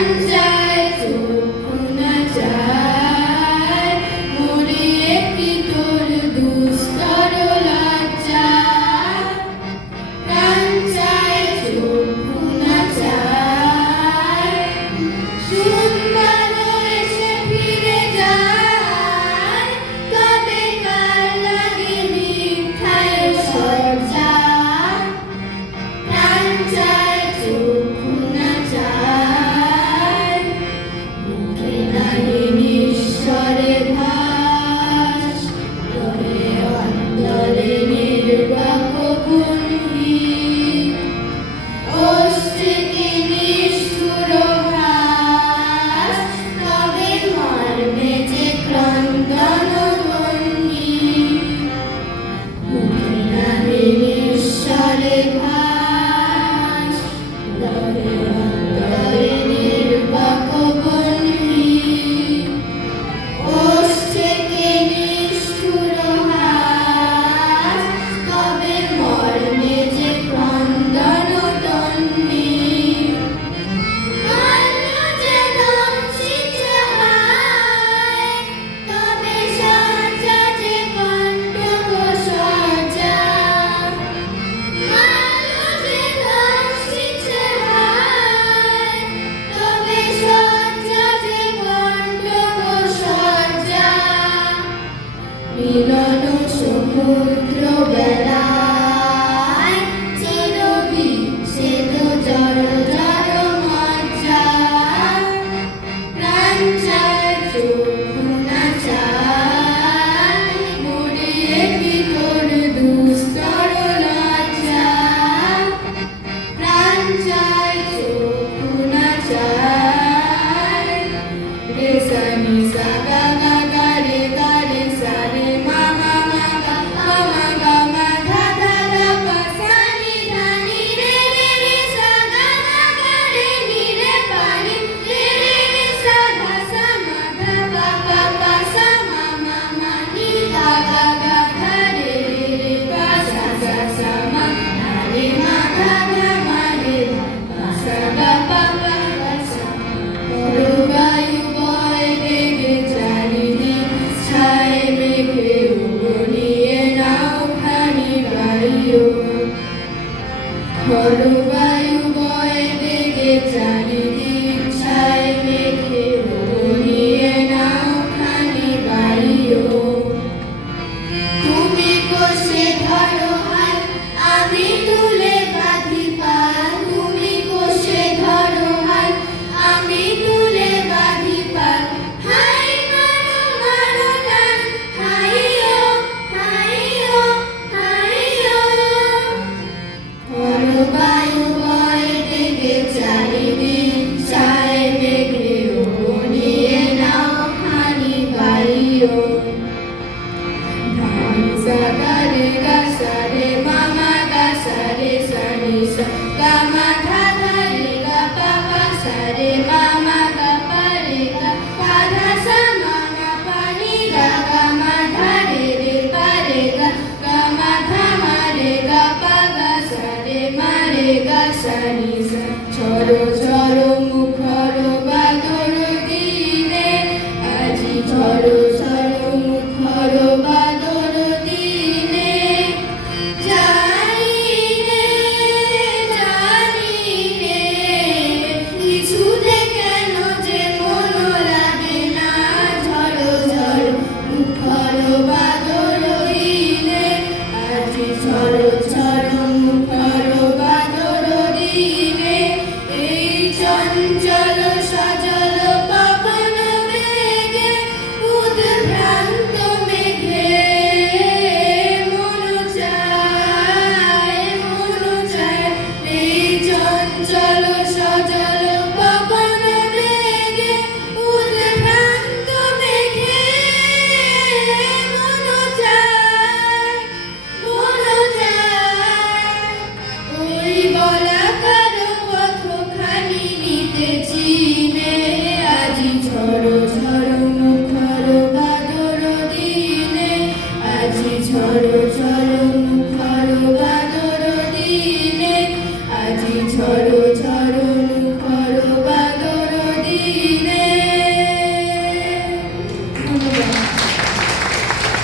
Sanjay Amen. Ilanu sumudra. বড় বায়ু বয়ে বেগে চারি